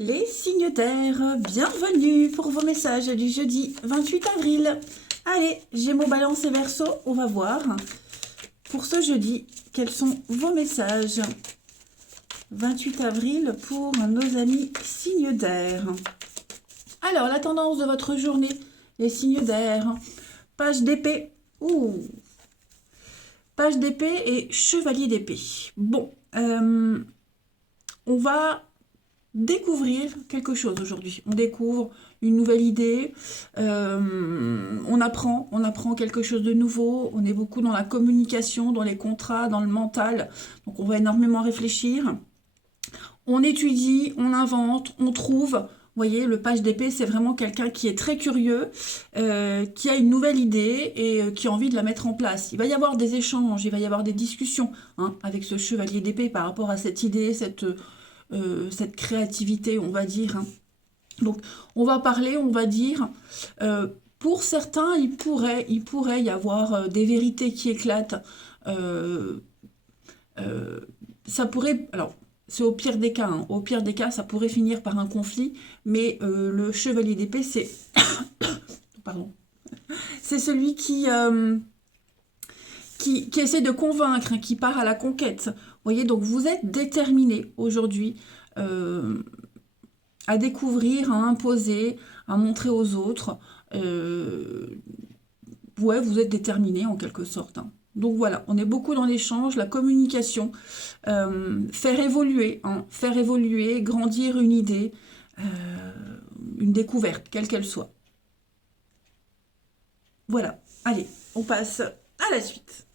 Les signes d'air, bienvenue pour vos messages du jeudi 28 avril. Allez, Gémeaux, Balance et Verseau, on va voir pour ce jeudi quels sont vos messages. 28 avril pour nos amis signes d'air. Alors, la tendance de votre journée, les signes d'air. Page d'épée. Ouh. Page d'épée et chevalier d'épée. Bon, on va découvrir quelque chose aujourd'hui. On découvre une nouvelle idée, on apprend quelque chose de nouveau, on est beaucoup dans la communication, dans les contrats, dans le mental, donc on va énormément réfléchir. On étudie, on invente, on trouve. Vous voyez, le page d'épée, c'est vraiment quelqu'un qui est très curieux, qui a une nouvelle idée et qui a envie de la mettre en place. Il va y avoir des échanges, il va y avoir des discussions avec ce chevalier d'épée par rapport à cette idée, cette créativité, on va dire. Donc, on va parler, on va dire. Pour certains, il pourrait y avoir des vérités qui éclatent. Ça pourrait... Alors, c'est au pire des cas. Au pire des cas, ça pourrait finir par un conflit. Mais le chevalier d'épée, c'est... Pardon. C'est celui qui essaie de convaincre, qui part à la conquête. Vous voyez, donc vous êtes déterminé aujourd'hui à découvrir, à imposer, à montrer aux autres. Ouais, vous êtes déterminé en quelque sorte. Donc voilà, on est beaucoup dans l'échange, la communication, faire évoluer, grandir une idée, une découverte, quelle qu'elle soit. Voilà, allez, on passe à la suite.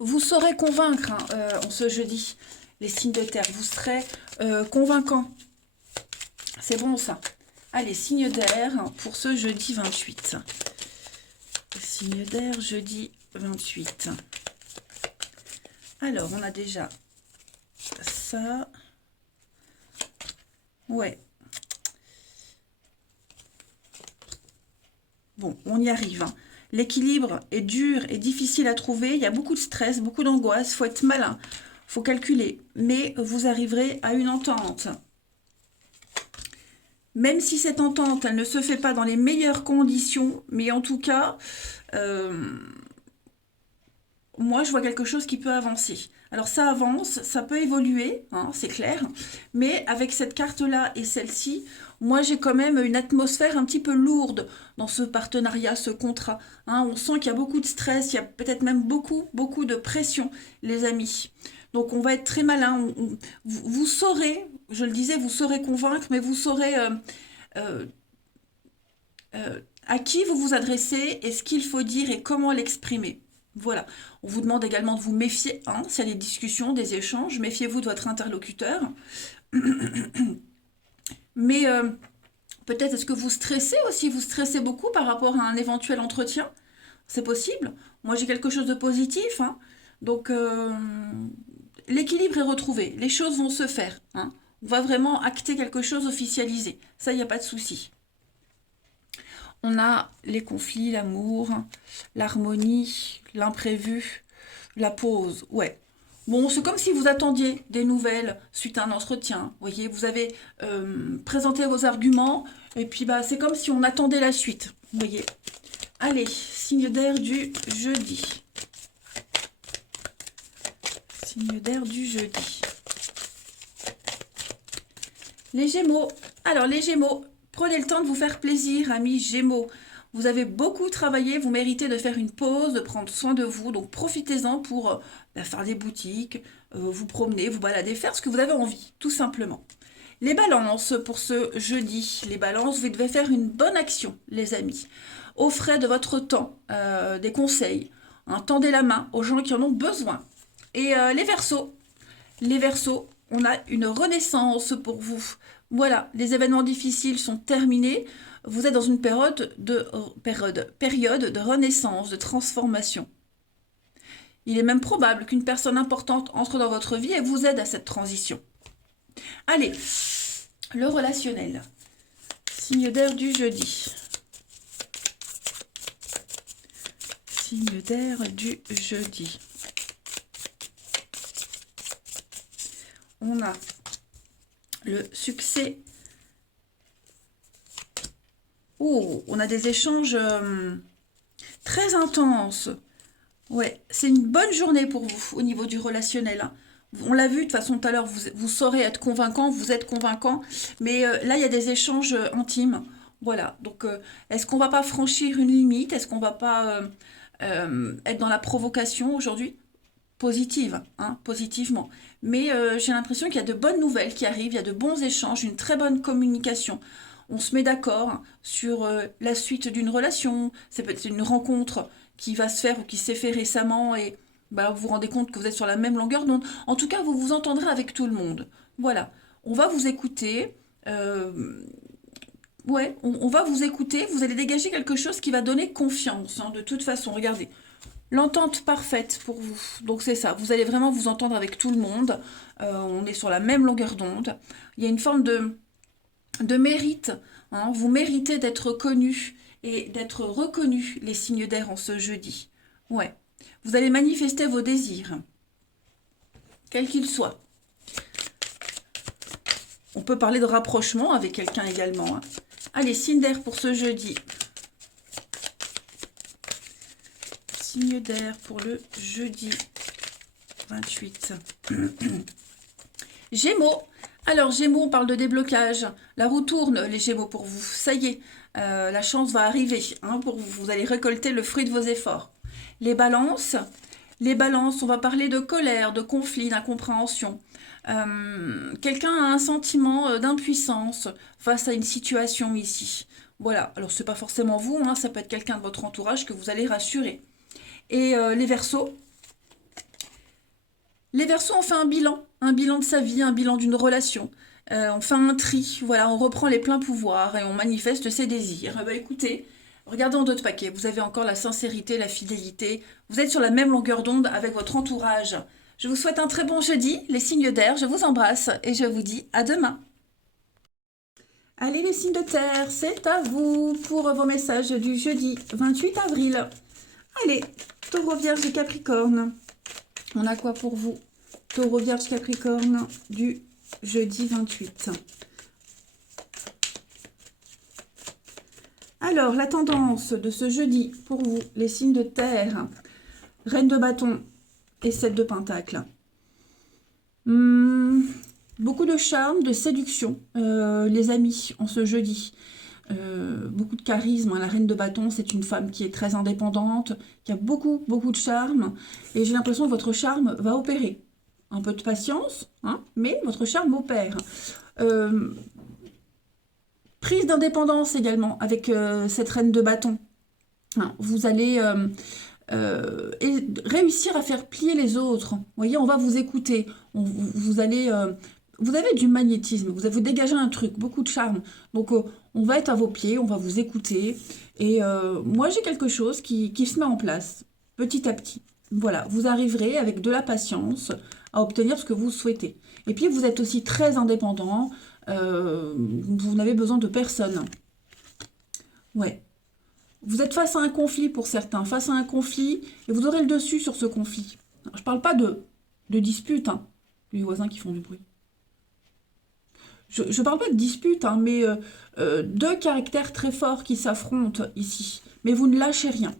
Vous saurez convaincre en ce jeudi, les signes de terre. Vous serez convaincant. C'est bon ça. Allez, signe d'air pour ce jeudi 28. Signe d'air, jeudi 28. Alors, on a déjà ça. Ouais. Bon, on y arrive. L'équilibre est dur et difficile à trouver. Il y a beaucoup de stress, beaucoup d'angoisse. Il faut être malin. Il faut calculer. Mais vous arriverez à une entente. Même si cette entente, elle ne se fait pas dans les meilleures conditions, mais en tout cas, moi, je vois quelque chose qui peut avancer. Alors, ça avance, ça peut évoluer, c'est clair, mais avec cette carte-là et celle-ci, moi, j'ai quand même une atmosphère un petit peu lourde dans ce partenariat, ce contrat. On sent qu'il y a beaucoup de stress, il y a peut-être même beaucoup, beaucoup de pression, les amis. Donc, on va être très malin. Vous saurez, je le disais, vous saurez convaincre, mais vous saurez euh, à qui vous vous adressez et ce qu'il faut dire et comment l'exprimer. Voilà. On vous demande également de vous méfier, s'il y a des discussions, des échanges. Méfiez-vous de votre interlocuteur. Mais peut-être est-ce que vous stressez aussi? Vous stressez beaucoup par rapport à un éventuel entretien? C'est possible. Moi, j'ai quelque chose de positif. Donc, l'équilibre est retrouvé. Les choses vont se faire. On va vraiment acter quelque chose, officialisé. Ça, il n'y a pas de souci. On a les conflits, l'amour, l'harmonie, l'imprévu, la pause. Ouais. Bon, c'est comme si vous attendiez des nouvelles suite à un entretien. Vous voyez, vous avez présenté vos arguments et puis bah, c'est comme si on attendait la suite. Vous voyez. Allez, signe d'air du jeudi. Signe d'air du jeudi. Les Gémeaux. Alors, les Gémeaux, prenez le temps de vous faire plaisir, amis Gémeaux. Vous avez beaucoup travaillé, vous méritez de faire une pause, de prendre soin de vous. Donc, profitez-en pour faire des boutiques, vous promener, vous balader, faire ce que vous avez envie, tout simplement. Les balances pour ce jeudi. Les balances, vous devez faire une bonne action, les amis. Offrez de votre temps, des conseils. Tendez la main aux gens qui en ont besoin. Et les Verseaux, on a une renaissance pour vous. Voilà, les événements difficiles sont terminés. Vous êtes dans une période de renaissance, de transformation. Il est même probable qu'une personne importante entre dans votre vie et vous aide à cette transition. Allez, le relationnel. Signe d'air du jeudi. Signe d'air du jeudi. On a Le succès. Oh, on a des échanges très intenses. Ouais, c'est une bonne journée pour vous au niveau du relationnel, hein. On l'a vu de toute façon tout à l'heure, vous saurez être convaincant, vous êtes convaincant, mais là il y a des échanges intimes. Voilà, donc est-ce qu'on va pas franchir une limite? Est-ce qu'on va pas être dans la provocation aujourd'hui? Positive, hein, positivement. Mais j'ai l'impression qu'il y a de bonnes nouvelles qui arrivent, il y a de bons échanges, une très bonne communication. On se met d'accord sur la suite d'une relation, c'est peut-être une rencontre qui va se faire ou qui s'est fait récemment et bah, vous vous rendez compte que vous êtes sur la même longueur d'onde. En tout cas, vous vous entendrez avec tout le monde. Voilà, on va vous écouter. Ouais, on va vous écouter, vous allez dégager quelque chose qui va donner confiance, hein, de toute façon. Regardez, l'entente parfaite pour vous. Donc c'est ça, vous allez vraiment vous entendre avec tout le monde. On est sur la même longueur d'onde. Il y a une forme de mérite, hein. Vous méritez d'être connu et d'être reconnu, les signes d'air en ce jeudi. Ouais. Vous allez manifester vos désirs, quels qu'ils soient. On peut parler de rapprochement avec quelqu'un également, hein. Allez, signe d'air pour ce jeudi. Signe d'air pour le jeudi 28. Gémeaux. Alors, Gémeaux, on parle de déblocage. La roue tourne, les Gémeaux, pour vous. Ça y est, la chance va arriver, hein, pour vous. Vous allez récolter le fruit de vos efforts. Les balances. Les balances, on va parler de colère, de conflit, d'incompréhension. Quelqu'un a un sentiment d'impuissance face à une situation ici. Voilà, alors c'est pas forcément vous, hein, ça peut être quelqu'un de votre entourage que vous allez rassurer. Et les Verseaux, on fait un bilan de sa vie, un bilan d'une relation. On fait un tri, voilà, on reprend les pleins pouvoirs et on manifeste ses désirs. Bah écoutez, regardez en d'autres paquets, vous avez encore la sincérité, la fidélité, vous êtes sur la même longueur d'onde avec votre entourage. Je vous souhaite un très bon jeudi, les signes d'air, je vous embrasse et je vous dis à demain. Allez les signes de terre, c'est à vous pour vos messages du jeudi 28 avril. Allez, Taureau, Vierge et Capricorne. On a quoi pour vous? Taureau, Vierge, Capricorne du jeudi 28. Alors, la tendance de ce jeudi pour vous, les signes de terre. Reine de bâton et 7 de pentacle. Beaucoup de charme, de séduction, les amis, en ce jeudi. Beaucoup de charisme, hein. La reine de bâton, c'est une femme qui est très indépendante, qui a beaucoup de charme, et j'ai l'impression que votre charme va opérer. Un peu de patience, hein, mais votre charme opère. Prise d'indépendance également avec cette reine de bâton, hein. Vous allez réussir à faire plier les autres. Vous voyez, on va vous écouter. Vous allez... vous avez du magnétisme, vous dégagez un truc, beaucoup de charme. Donc, on va être à vos pieds, on va vous écouter. Et moi, j'ai quelque chose qui se met en place, petit à petit. Voilà, vous arriverez avec de la patience à obtenir ce que vous souhaitez. Et puis, vous êtes aussi très indépendant. Vous n'avez besoin de personne. Ouais. Vous êtes face à un conflit pour certains, face à un conflit, et vous aurez le dessus sur ce conflit. Alors, je ne parle pas de dispute, hein, les voisins qui font du bruit. Je ne parle pas de dispute, hein, mais deux caractères très forts qui s'affrontent ici. Mais vous ne lâchez rien.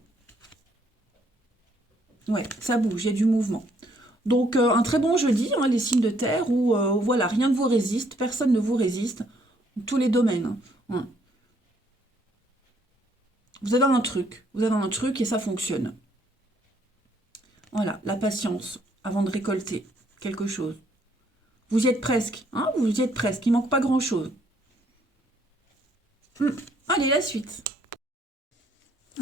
Ouais, ça bouge, il y a du mouvement. Donc, un très bon jeudi, hein, les signes de terre, où voilà, rien ne vous résiste, personne ne vous résiste, dans tous les domaines, hein. Ouais. Vous avez un truc et ça fonctionne. Voilà, la patience avant de récolter quelque chose. Vous y êtes presque, hein, vous y êtes presque, il manque pas grand-chose. Allez, la suite.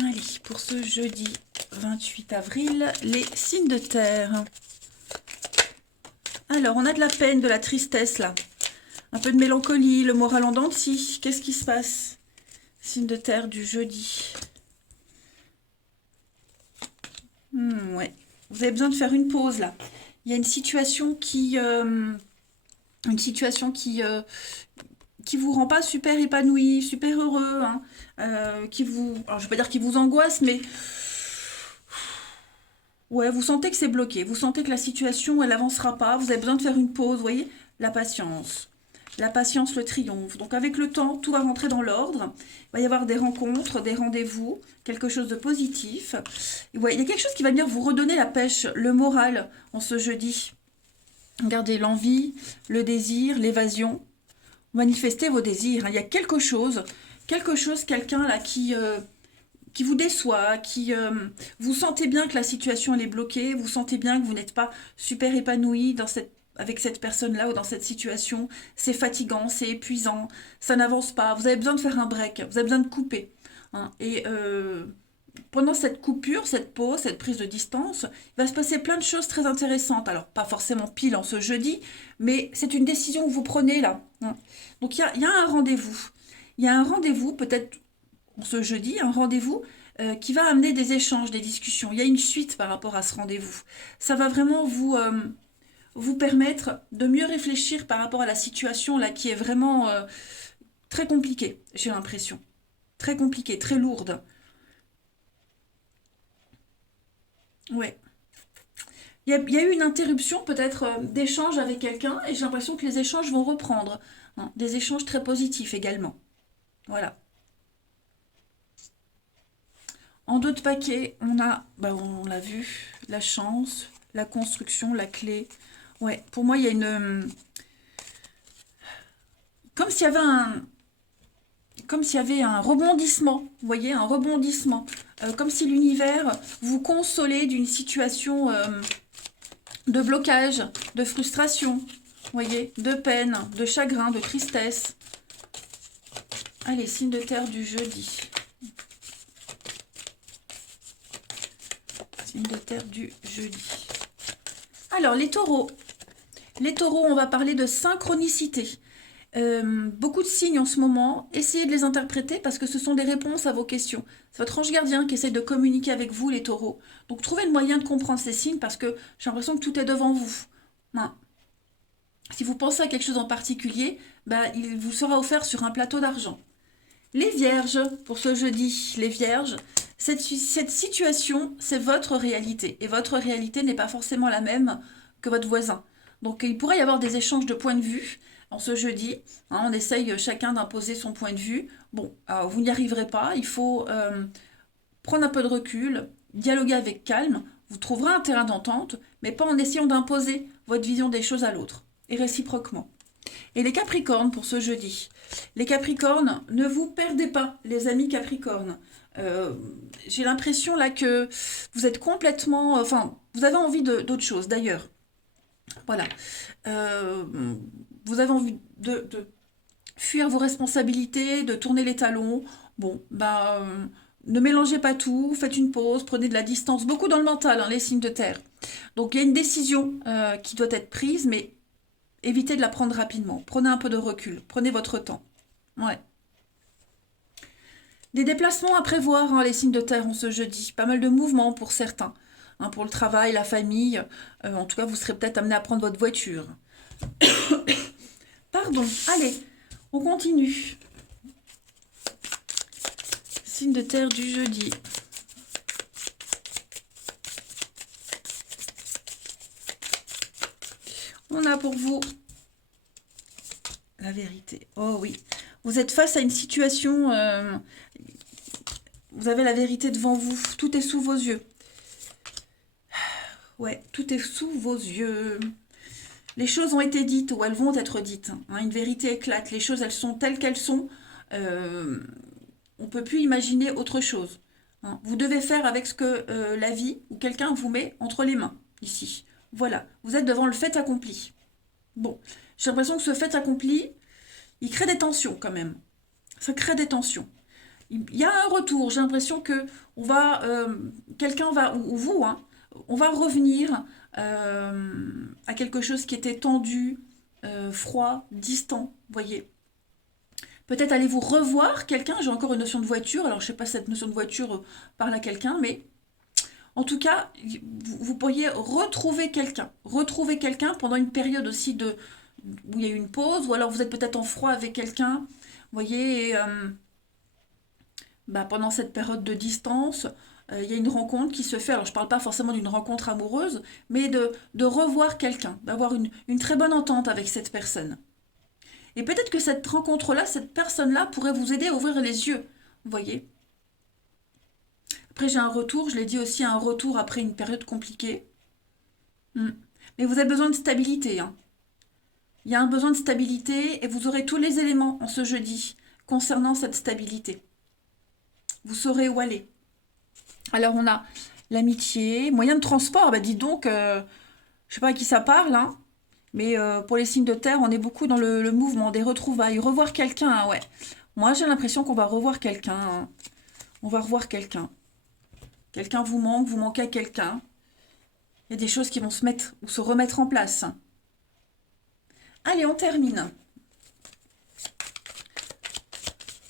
Allez, pour ce jeudi 28 avril, les signes de terre. Alors, on a de la peine, de la tristesse, là. Un peu de mélancolie, le moral en dents de scie. Qu'est-ce qui se passe? Signe de terre du jeudi. Ouais. Vous avez besoin de faire une pause, là. Il y a une situation qui vous rend pas super épanoui, super heureux, hein, alors je vais pas dire qui vous angoisse, mais ouais, vous sentez que c'est bloqué, vous sentez que la situation, elle avancera pas, vous avez besoin de faire une pause, vous voyez, la patience. La patience, le triomphe. Donc avec le temps, tout va rentrer dans l'ordre. Il va y avoir des rencontres, des rendez-vous, quelque chose de positif. Et ouais, il y a quelque chose qui va venir vous redonner la pêche, le moral en ce jeudi. Regardez, l'envie, le désir, l'évasion. Manifestez vos désirs. Il y a quelque chose, quelqu'un là qui vous déçoit, vous sentez bien que la situation elle est bloquée, vous sentez bien que vous n'êtes pas super épanoui avec cette personne-là ou dans cette situation. C'est fatigant, c'est épuisant, ça n'avance pas. Vous avez besoin de faire un break, vous avez besoin de couper, hein. Et pendant cette coupure, cette pause, cette prise de distance, il va se passer plein de choses très intéressantes. Alors, pas forcément pile en ce jeudi, mais c'est une décision que vous prenez là, hein. Donc, il y a un rendez-vous. Il y a un rendez-vous, peut-être ce jeudi, un rendez-vous qui va amener des échanges, des discussions. Il y a une suite par rapport à ce rendez-vous. Ça va vraiment vous permettre de mieux réfléchir par rapport à la situation là qui est vraiment très compliquée, j'ai l'impression. Très compliquée, très lourde. Ouais. Il y a eu une interruption peut-être d'échange avec quelqu'un et j'ai l'impression que les échanges vont reprendre, hein. Des échanges très positifs également. Voilà. En dos de paquet, on l'a vu, la chance, la construction, la clé. Ouais, pour moi, il y a comme s'il y avait un rebondissement, vous voyez, un rebondissement. Comme si l'univers vous consolait d'une situation de blocage, de frustration, vous voyez, de peine, de chagrin, de tristesse. Allez, signe de terre du jeudi. Signe de terre du jeudi. Alors, les taureaux. Les taureaux, on va parler de synchronicité. Beaucoup de signes en ce moment, essayez de les interpréter parce que ce sont des réponses à vos questions. C'est votre ange gardien qui essaie de communiquer avec vous, les taureaux. Donc, trouvez le moyen de comprendre ces signes parce que j'ai l'impression que tout est devant vous. Hein. Si vous pensez à quelque chose en particulier, il vous sera offert sur un plateau d'argent. Les vierges, pour ce jeudi, les vierges, cette situation, c'est votre réalité. Et votre réalité n'est pas forcément la même que votre voisin. Donc il pourrait y avoir des échanges de points de vue en ce jeudi. Hein, on essaye chacun d'imposer son point de vue. Bon, alors, vous n'y arriverez pas. Il faut prendre un peu de recul, dialoguer avec calme. Vous trouverez un terrain d'entente, mais pas en essayant d'imposer votre vision des choses à l'autre. Et réciproquement. Et les Capricornes pour ce jeudi. Les Capricornes, ne vous perdez pas, les amis Capricornes. J'ai l'impression là que vous êtes complètement... Enfin, vous avez envie d'autre chose d'ailleurs. Voilà. Vous avez envie de fuir vos responsabilités, de tourner les talons. Bon, ne mélangez pas tout, faites une pause, prenez de la distance. Beaucoup dans le mental, hein, les signes de terre. Donc il y a une décision qui doit être prise, mais évitez de la prendre rapidement. Prenez un peu de recul. Prenez votre temps. Ouais. Des déplacements à prévoir, hein, les signes de terre en ce jeudi. Pas mal de mouvements pour certains. Hein, pour le travail, la famille. En tout cas, vous serez peut-être amené à prendre votre voiture. Pardon. Allez, on continue. Signe de terre du jeudi. On a pour vous la vérité. Oh oui. Vous êtes face à une situation... vous avez la vérité devant vous. Tout est sous vos yeux. Ouais, tout est sous vos yeux. Les choses ont été dites ou elles vont être dites. Hein, une vérité éclate. Les choses, elles sont telles qu'elles sont. On ne peut plus imaginer autre chose. Hein. Vous devez faire avec ce que la vie ou quelqu'un vous met entre les mains, ici. Voilà, vous êtes devant le fait accompli. Bon, j'ai l'impression que ce fait accompli, il crée des tensions quand même. Ça crée des tensions. Il y a un retour, j'ai l'impression que quelqu'un va, ou vous, hein, on va revenir à quelque chose qui était tendu, froid, distant, voyez. Peut-être allez-vous revoir quelqu'un, j'ai encore une notion de voiture, alors je ne sais pas si cette notion de voiture parle à quelqu'un, mais en tout cas, vous pourriez retrouver quelqu'un pendant une période aussi où il y a eu une pause, ou alors vous êtes peut-être en froid avec quelqu'un, vous voyez, et, pendant cette période de distance, il y a une rencontre qui se fait. Alors je ne parle pas forcément d'une rencontre amoureuse, mais de revoir quelqu'un, d'avoir une très bonne entente avec cette personne. Et peut-être que cette rencontre-là, cette personne-là pourrait vous aider à ouvrir les yeux. Vous voyez? Après, j'ai un retour, je l'ai dit aussi, un retour après une période compliquée. Hmm. Mais vous avez besoin de stabilité, hein. Il y a un besoin de stabilité et vous aurez tous les éléments en ce jeudi concernant cette stabilité. Vous saurez où aller. Alors, on a l'amitié, moyen de transport, bah dis donc, je sais pas à qui ça parle, hein, mais pour les signes de terre, on est beaucoup dans le mouvement des retrouvailles. Revoir quelqu'un, hein, ouais. Moi, j'ai l'impression qu'on va revoir quelqu'un, hein. On va revoir quelqu'un. Quelqu'un vous manque, vous manquez à quelqu'un. Il y a des choses qui vont se mettre ou se remettre en place. Allez, on termine.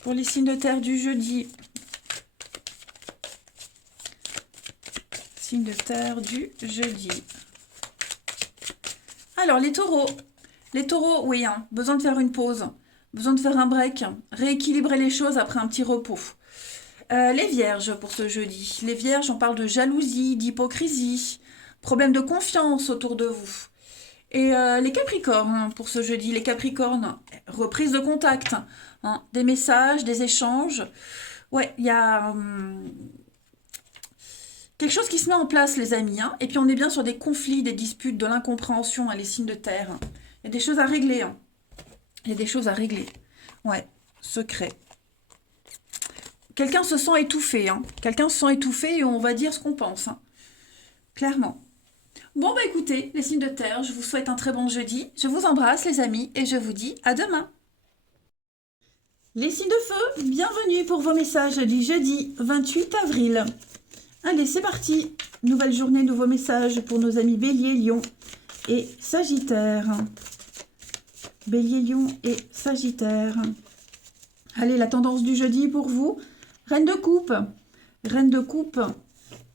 Pour les signes de terre du jeudi. Signes de terre du jeudi. Alors, les taureaux. Les taureaux, oui, hein, besoin de faire une pause. Besoin de faire un break. Rééquilibrer les choses après un petit repos. Les vierges pour ce jeudi. Les vierges, on parle de jalousie, d'hypocrisie, problème de confiance autour de vous. Et les capricornes hein, pour ce jeudi. Les capricornes, reprise de contact, hein, des messages, des échanges. Ouais, il y a quelque chose qui se met en place, les amis. Hein. Et puis on est bien sur des conflits, des disputes, de l'incompréhension, hein, les signes de terre. Il y a des choses à régler. Hein. Il y a des choses à régler. Ouais, secret. Quelqu'un se sent étouffé. Hein. Quelqu'un se sent étouffé et on va dire ce qu'on pense. Hein. Clairement. Bon, bah écoutez, les signes de terre, je vous souhaite un très bon jeudi. Je vous embrasse, les amis, et je vous dis à demain. Les signes de feu, bienvenue pour vos messages du jeudi 28 avril. Allez, c'est parti. Nouvelle journée, nouveaux messages pour nos amis Bélier, Lion et Sagittaire. Bélier, Lion et Sagittaire. Allez, la tendance du jeudi pour vous. Reine de coupe. Reine de coupe.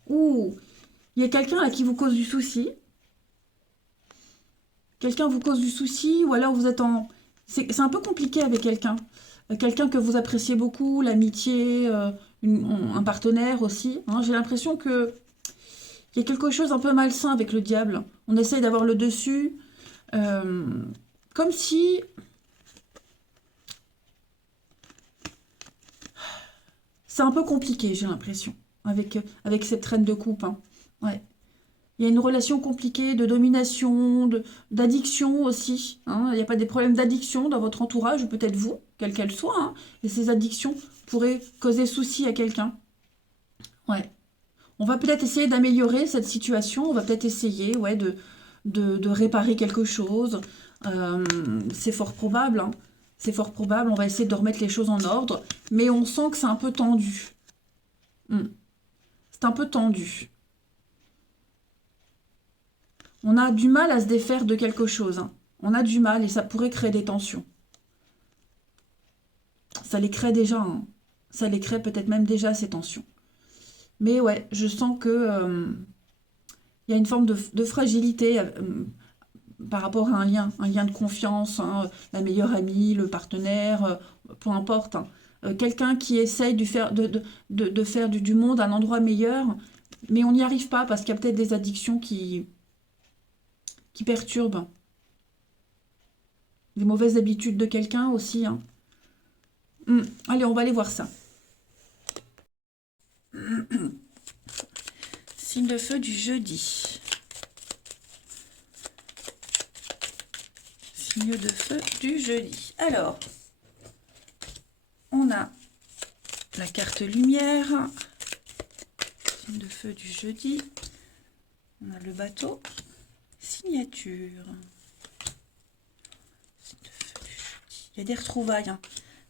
Ouh, il y a quelqu'un à qui vous cause du souci. Quelqu'un vous cause du souci ou alors vous êtes en... C'est un peu compliqué avec quelqu'un. Quelqu'un que vous appréciez beaucoup, l'amitié, un partenaire aussi. Hein. J'ai l'impression que il y a quelque chose un peu malsain avec le diable. On essaye d'avoir le dessus. Comme si... C'est un peu compliqué, j'ai l'impression, avec cette reine de coupe. Hein. Ouais. Il y a une relation compliquée de domination, d'addiction aussi. Hein. Il n'y a pas des problèmes d'addiction dans votre entourage, ou peut-être vous, quelle qu'elle soit. Hein. Et ces addictions pourraient causer souci à quelqu'un. Ouais. On va peut-être essayer d'améliorer cette situation. On va peut-être essayer ouais, de réparer quelque chose. C'est fort probable. Hein. C'est fort probable. On va essayer de remettre les choses en ordre. Mais on sent que c'est un peu tendu. C'est un peu tendu. On a du mal à se défaire de quelque chose. Hein. On a du mal et ça pourrait créer des tensions. Ça les crée déjà. Hein. Ça les crée peut-être même déjà, ces tensions. Mais ouais, je sens que y a une forme de fragilité par rapport à un lien de confiance, hein, la meilleure amie, le partenaire, peu importe. Hein. Quelqu'un qui essaye de faire du monde un endroit meilleur, mais on n'y arrive pas parce qu'il y a peut-être des addictions qui perturbent. Les mauvaises habitudes de quelqu'un aussi. Hein. Allez, on va aller voir ça. Signe de feu du jeudi. Signe de feu du jeudi. Alors, on a la carte lumière. Signe de feu du jeudi. On a le bateau. Signature. Signe de feu du jeudi. Il y a des retrouvailles. Hein.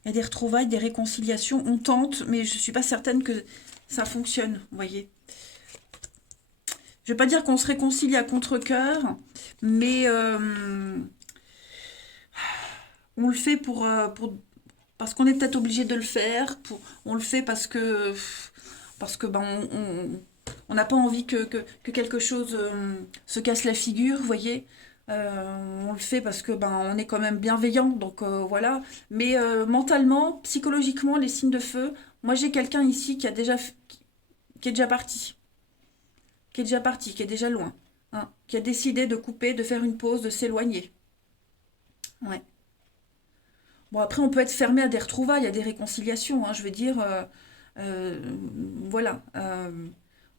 Il y a des retrouvailles, des réconciliations. On tente, mais je ne suis pas certaine que ça fonctionne, vous voyez. Je ne vais pas dire qu'on se réconcilie à contre-cœur, mais on le fait parce qu'on est peut-être obligé de le faire. On le fait parce que ben, on n'a pas envie que quelque chose se casse la figure, vous voyez. On le fait parce que ben, on est quand même bienveillant, donc voilà. Mais mentalement, psychologiquement, les signes de feu, moi j'ai quelqu'un ici qui est déjà parti, qui est déjà loin, hein, qui a décidé de couper, de faire une pause, de s'éloigner. Ouais. Bon, après, on peut être fermé à des retrouvailles, à des réconciliations, hein, je veux dire, euh, voilà.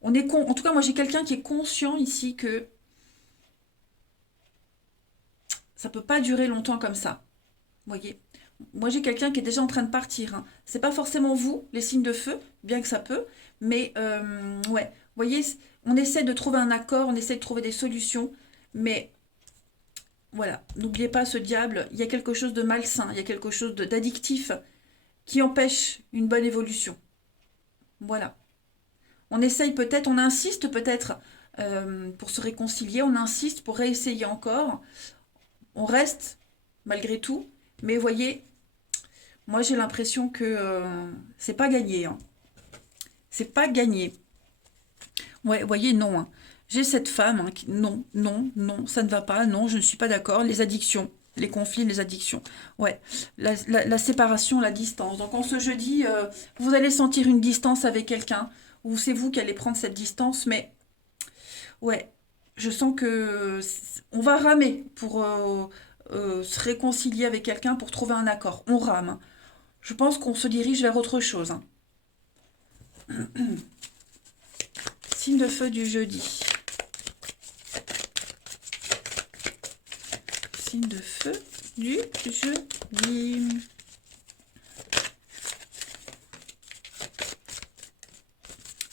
On est en tout cas, moi, j'ai quelqu'un qui est conscient ici que ça peut pas durer longtemps comme ça. Vous voyez? Moi, j'ai quelqu'un qui est déjà en train de partir, hein. C'est pas forcément vous, les signes de feu, bien que ça peut, mais ouais. Vous voyez, on essaie de trouver un accord, on essaie de trouver des solutions, mais voilà. N'oubliez pas ce diable, il y a quelque chose de malsain, il y a quelque chose d'addictif qui empêche une bonne évolution. Voilà. On essaye peut-être, on insiste peut-être pour se réconcilier, on insiste pour réessayer encore. On reste malgré tout, mais vous voyez, moi j'ai l'impression que c'est pas gagné, hein. C'est pas gagné. Ouais, vous voyez, non, hein. J'ai cette femme, hein, qui, non, non, non, ça ne va pas, non, je ne suis pas d'accord. Les addictions, les conflits, les addictions. Ouais, la séparation, la distance. Donc, en ce jeudi, vous allez sentir une distance avec quelqu'un, ou c'est vous qui allez prendre cette distance, mais ouais, je sens que on va ramer pour se réconcilier avec quelqu'un, pour trouver un accord. On rame, hein. Je pense qu'on se dirige vers autre chose, hein. Signe de feu du jeudi. Signe de feu du jeudi.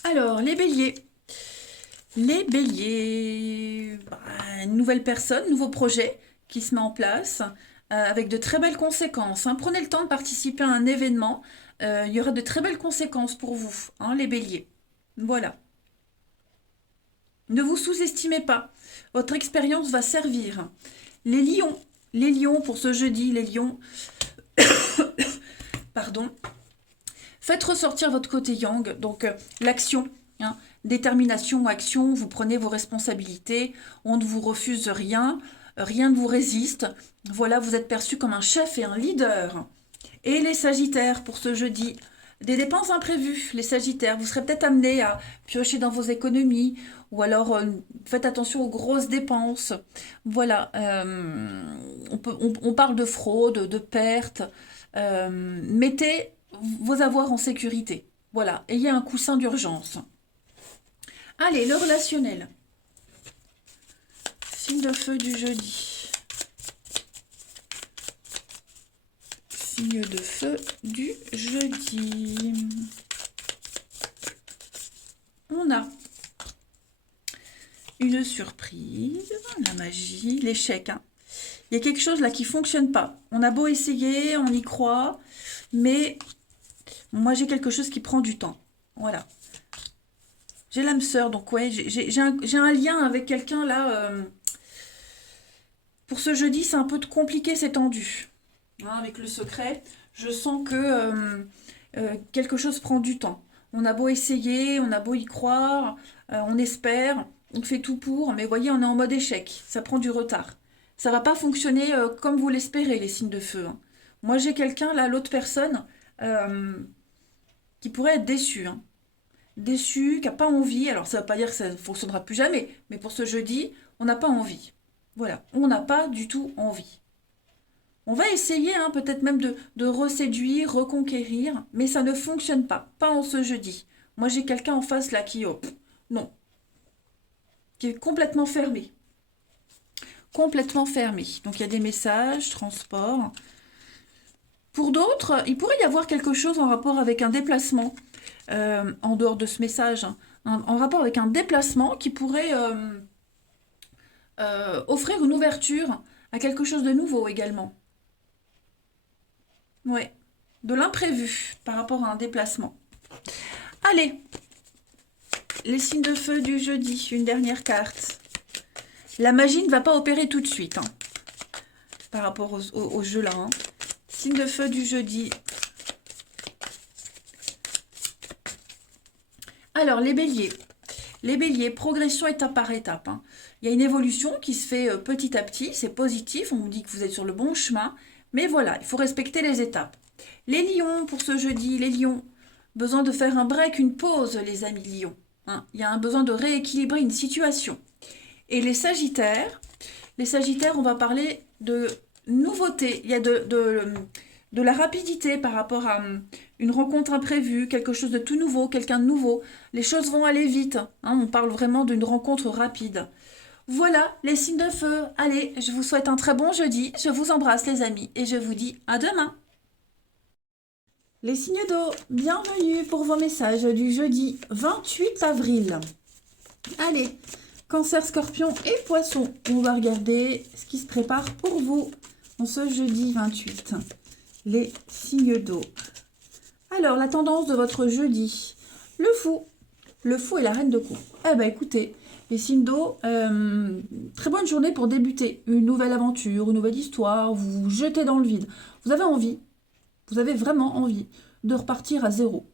Alors, les béliers. Les béliers, bah, une nouvelle personne, nouveau projet qui se met en place avec de très belles conséquences, hein. Prenez le temps de participer à un événement. Il y aura de très belles conséquences pour vous, hein, les béliers. Voilà. Ne vous sous-estimez pas. Votre expérience va servir. Les lions pour ce jeudi, les lions, pardon. Faites ressortir votre côté yang, donc l'action, hein, détermination, action, vous prenez vos responsabilités, on ne vous refuse rien, rien ne vous résiste. Voilà, vous êtes perçu comme un chef et un leader. Et les sagittaires pour ce jeudi, des dépenses imprévues, les sagittaires, vous serez peut-être amenés à piocher dans vos économies, ou alors faites attention aux grosses dépenses. Voilà, on parle de fraude, de perte. Mettez vos avoirs en sécurité. Voilà, ayez un coussin d'urgence. Allez, le relationnel. Signe de feu du jeudi. Signe de feu du jeudi. On a une surprise, la magie, l'échec, hein. Il y a quelque chose là qui ne fonctionne pas. On a beau essayer, on y croit, mais moi j'ai quelque chose qui prend du temps. Voilà. J'ai l'âme sœur, donc ouais, j'ai un lien avec quelqu'un là. Pour ce jeudi, c'est un peu compliqué, c'est tendu, hein, avec le secret. Je sens que quelque chose prend du temps. On a beau essayer, on a beau y croire, on espère, on fait tout pour, mais voyez, on est en mode échec. Ça prend du retard. Ça va pas fonctionner comme vous l'espérez, les signes de feu, hein. Moi, j'ai quelqu'un là, l'autre personne, euh, qui pourrait être déçu, hein. Déçu, qui n'a pas envie. Alors, ça ne veut pas dire que ça ne fonctionnera plus jamais, mais pour ce jeudi, on n'a pas envie. Voilà, on n'a pas du tout envie. On va essayer, hein, peut-être même de reséduire, reconquérir, mais ça ne fonctionne pas. Pas en ce jeudi. Moi, j'ai quelqu'un en face là qui, non, qui est complètement fermé. Complètement fermé. Donc, il y a des messages, transport. Pour d'autres, il pourrait y avoir quelque chose en rapport avec un déplacement, en dehors de ce message, hein, en rapport avec un déplacement qui pourrait offrir une ouverture à quelque chose de nouveau également. Ouais, de l'imprévu par rapport à un déplacement. Allez, les signes de feu du jeudi, une dernière carte. La magie ne va pas opérer tout de suite, hein, par rapport au jeu là, hein. Signe de feu du jeudi. Alors, les béliers. Les béliers, progression étape par étape, hein. Il y a une évolution qui se fait petit à petit, c'est positif, on vous dit que vous êtes sur le bon chemin, mais voilà, il faut respecter les étapes. Les lions, pour ce jeudi, les lions, besoin de faire un break, une pause, les amis lions, hein. Il y a un besoin de rééquilibrer une situation. Et les sagittaires, on va parler de nouveautés, il y a de la rapidité par rapport à une rencontre imprévue, quelque chose de tout nouveau, quelqu'un de nouveau. Les choses vont aller vite, hein, on parle vraiment d'une rencontre rapide. Voilà, les signes de feu. Allez, je vous souhaite un très bon jeudi. Je vous embrasse les amis et je vous dis à demain. Les signes d'eau, bienvenue pour vos messages du jeudi 28 avril. Allez, Cancer, Scorpion et Poisson, on va regarder ce qui se prépare pour vous en ce jeudi 28. Les signes d'eau. Alors, la tendance de votre jeudi, le fou. Le fou et la reine de coupe. Eh ben écoutez, les signes d'eau, très bonne journée pour débuter une nouvelle aventure, une nouvelle histoire, vous vous jetez dans le vide. Vous avez envie, vous avez vraiment envie de repartir à zéro,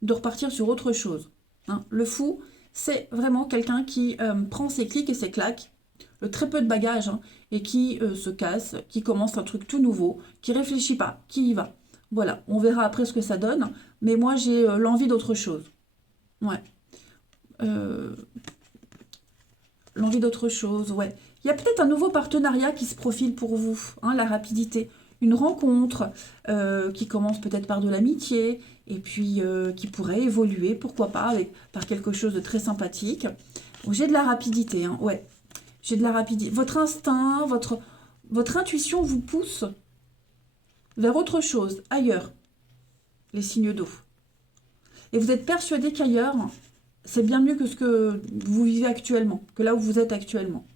de repartir sur autre chose. Hein. Le fou, c'est vraiment quelqu'un qui prend ses clics et ses claques, très peu de bagages, hein, et qui se casse, qui commence un truc tout nouveau, qui réfléchit pas, qui y va. Voilà, on verra après ce que ça donne, mais moi j'ai l'envie d'autre chose. Ouais. L'envie d'autre chose, ouais. Il y a peut-être un nouveau partenariat qui se profile pour vous, hein, la rapidité. Une rencontre qui commence peut-être par de l'amitié et puis qui pourrait évoluer, pourquoi pas, par quelque chose de très sympathique. J'ai de la rapidité, hein, ouais. J'ai de la rapidité. Votre instinct, votre intuition vous pousse vers autre chose, ailleurs, les signes d'eau. Et vous êtes persuadé qu'ailleurs, c'est bien mieux que ce que vous vivez actuellement, que là où vous êtes actuellement.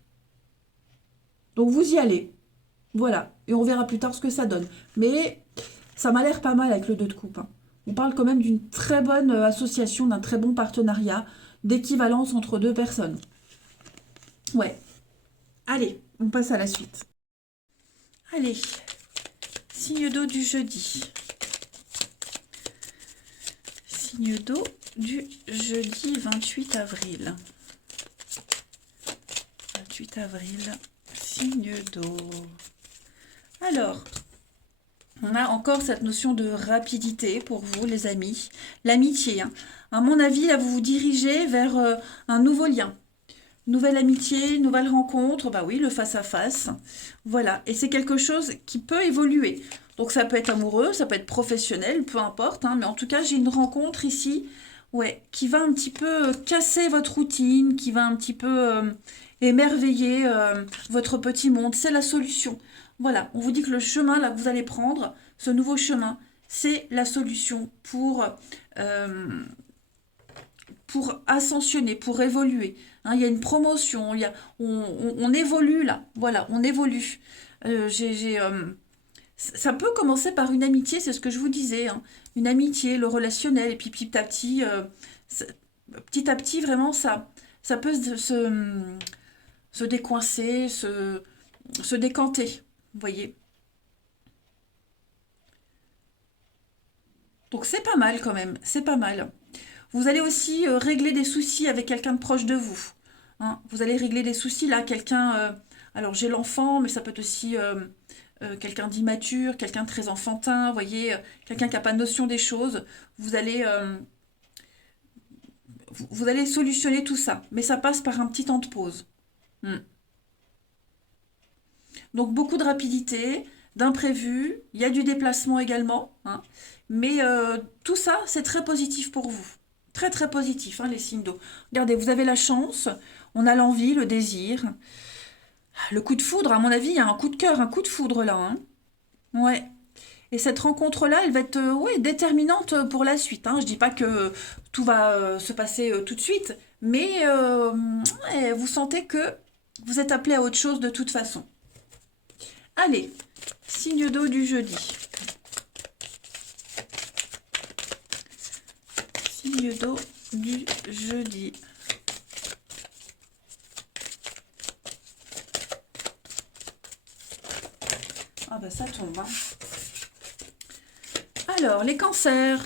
Donc vous y allez. Voilà. Et on verra plus tard ce que ça donne. Mais ça m'a l'air pas mal avec le 2 de coupe. Hein. On parle quand même d'une très bonne association, d'un très bon partenariat, d'équivalence entre deux personnes. Ouais. Allez, on passe à la suite. Allez. Signe d'eau du jeudi. Signe d'eau du jeudi 28 avril. 28 avril, signe d'eau. Alors, on a encore cette notion de rapidité pour vous, les amis. L'amitié. Hein. À mon avis, là, vous vous dirigez vers un nouveau lien. Nouvelle amitié, nouvelle rencontre. Bah oui, le face-à-face. Voilà. Et c'est quelque chose qui peut évoluer. Donc, ça peut être amoureux, ça peut être professionnel, peu importe. Hein, mais en tout cas, j'ai une rencontre ici, ouais, qui va un petit peu casser votre routine, qui va un petit peu émerveiller votre petit monde. C'est la solution. Voilà, on vous dit que le chemin là que vous allez prendre, ce nouveau chemin, c'est la solution pour ascensionner, pour évoluer. Hein, il y a une promotion, on évolue là. Voilà, on évolue. Ça peut commencer par une amitié, c'est ce que je vous disais. Hein, une amitié, le relationnel, et puis petit à petit, vraiment, ça peut se décoincer, se décanter. Vous voyez? Donc c'est pas mal quand même, c'est pas mal. Vous allez aussi régler des soucis avec quelqu'un de proche de vous. Hein. Vous allez régler des soucis là, quelqu'un... alors j'ai l'enfant, mais ça peut être aussi quelqu'un d'immature, quelqu'un de très enfantin, vous voyez, quelqu'un qui n'a pas notion des choses. Vous allez, vous allez solutionner tout ça, mais ça passe par un petit temps de pause. Hmm. Donc beaucoup de rapidité, d'imprévu, il y a du déplacement également, hein. Mais tout ça, c'est très positif pour vous. Très très positif, hein, les signes d'eau. Regardez, vous avez la chance, on a l'envie, le désir. Le coup de foudre, à mon avis, il y a un coup de cœur, un coup de foudre là. Hein. Ouais. Et cette rencontre-là, elle va être ouais, déterminante pour la suite. Hein. Je dis pas que tout va se passer tout de suite, mais ouais, vous sentez que vous êtes appelé à autre chose de toute façon. Allez, signe d'eau du jeudi. Signe d'eau du jeudi. Ah bah ça tombe. Hein. Alors, les cancers.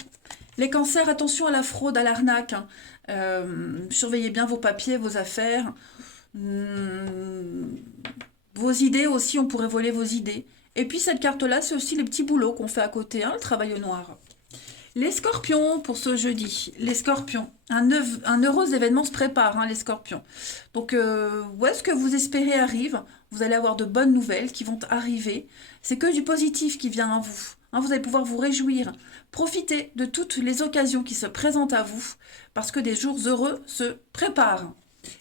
Les cancers, attention à la fraude, à l'arnaque. Hein. Surveillez bien vos papiers, vos affaires. Vos idées aussi, on pourrait voler vos idées. Et puis cette carte-là, c'est aussi les petits boulots qu'on fait à côté, hein, le travail au noir. Les scorpions, pour ce jeudi, les scorpions, un heureux événement se prépare, hein, les scorpions. Donc, où est-ce que vous espérez arrive? Vous allez avoir de bonnes nouvelles qui vont arriver. C'est que du positif qui vient à vous. Hein, vous allez pouvoir vous réjouir. Profitez de toutes les occasions qui se présentent à vous, parce que des jours heureux se préparent.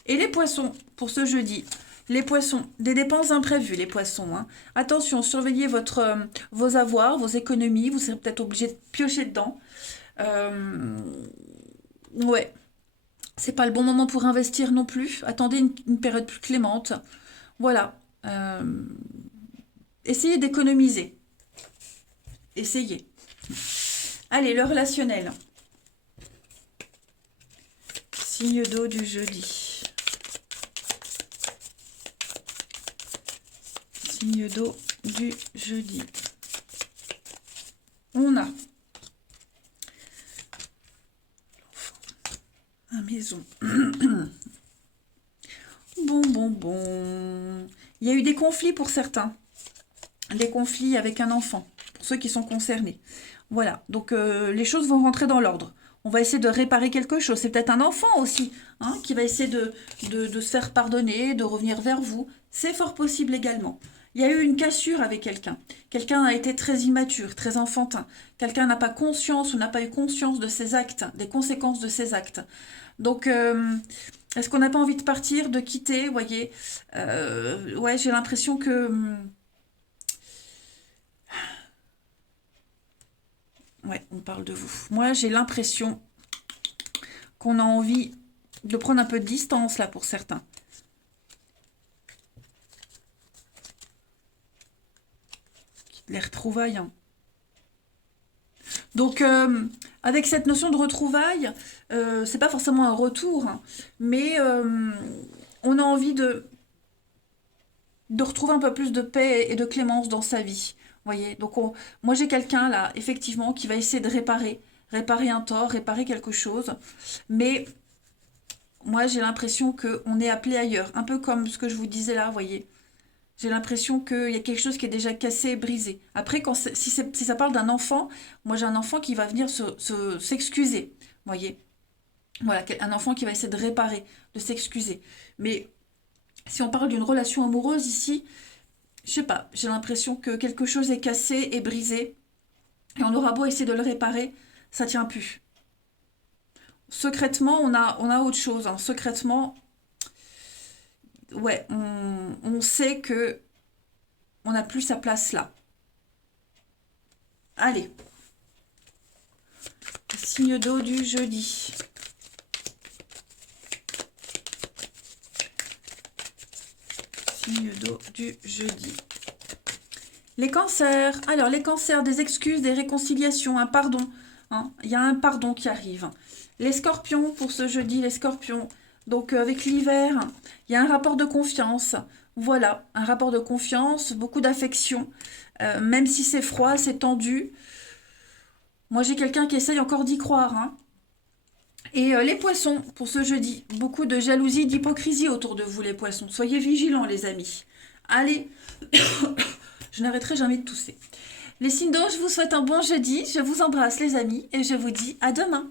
Et les poissons, pour ce jeudi, les poissons, des dépenses imprévues, les poissons. Hein. Attention, surveillez vos avoirs, vos économies. Vous serez peut-être obligé de piocher dedans. Ouais, c'est pas le bon moment pour investir non plus. Attendez une période plus clémente. Voilà. Essayez d'économiser. Essayez. Allez, le relationnel. Signe d'eau du jeudi. Signe d'eau du jeudi. On a la maison. Bon. Il y a eu des conflits pour certains. Des conflits avec un enfant, pour ceux qui sont concernés. Voilà, donc les choses vont rentrer dans l'ordre. On va essayer de réparer quelque chose. C'est peut-être un enfant aussi, hein, qui va essayer de se faire pardonner, de revenir vers vous. C'est fort possible également. Il y a eu une cassure avec quelqu'un. Quelqu'un a été très immature, très enfantin. Quelqu'un n'a pas conscience ou n'a pas eu conscience de ses actes, des conséquences de ses actes. Donc, est-ce qu'on n'a pas envie de partir, de quitter, vous voyez ouais, j'ai l'impression que... Ouais, on parle de vous. Moi, j'ai l'impression qu'on a envie de prendre un peu de distance, là, pour certains. Les retrouvailles. Hein. Donc, avec cette notion de retrouvailles, c'est pas forcément un retour, hein, mais on a envie de retrouver un peu plus de paix et de clémence dans sa vie. Voyez, donc moi j'ai quelqu'un là, effectivement, qui va essayer de réparer un tort, réparer quelque chose. Mais moi j'ai l'impression qu'on est appelé ailleurs. Un peu comme ce que je vous disais là, voyez. J'ai l'impression qu'il y a quelque chose qui est déjà cassé et brisé. Après, si ça parle d'un enfant, moi j'ai un enfant qui va venir s'excuser. Voyez. Voilà, un enfant qui va essayer de réparer, de s'excuser. Mais si on parle d'une relation amoureuse ici, je sais pas, j'ai l'impression que quelque chose est cassé et brisé, et on aura beau essayer de le réparer, ça tient plus. Secrètement, on a autre chose. Hein. Secrètement, ouais, on sait que on n'a plus sa place là. Allez. Signe d'eau du jeudi. Signe d'eau du jeudi. Les cancers. Alors, les cancers, des excuses, des réconciliations, un pardon. Hein. Il y a un pardon qui arrive. Les scorpions, pour ce jeudi, les scorpions. Donc, avec l'hiver, il y a un rapport de confiance. Voilà, un rapport de confiance, beaucoup d'affection. Même si c'est froid, c'est tendu. Moi, j'ai quelqu'un qui essaye encore d'y croire. Hein. Et les poissons, pour ce jeudi, beaucoup de jalousie, d'hypocrisie autour de vous, les poissons. Soyez vigilants, les amis. Allez, je n'arrêterai jamais de tousser. Les signes d'eau, je vous souhaite un bon jeudi. Je vous embrasse, les amis, et je vous dis à demain.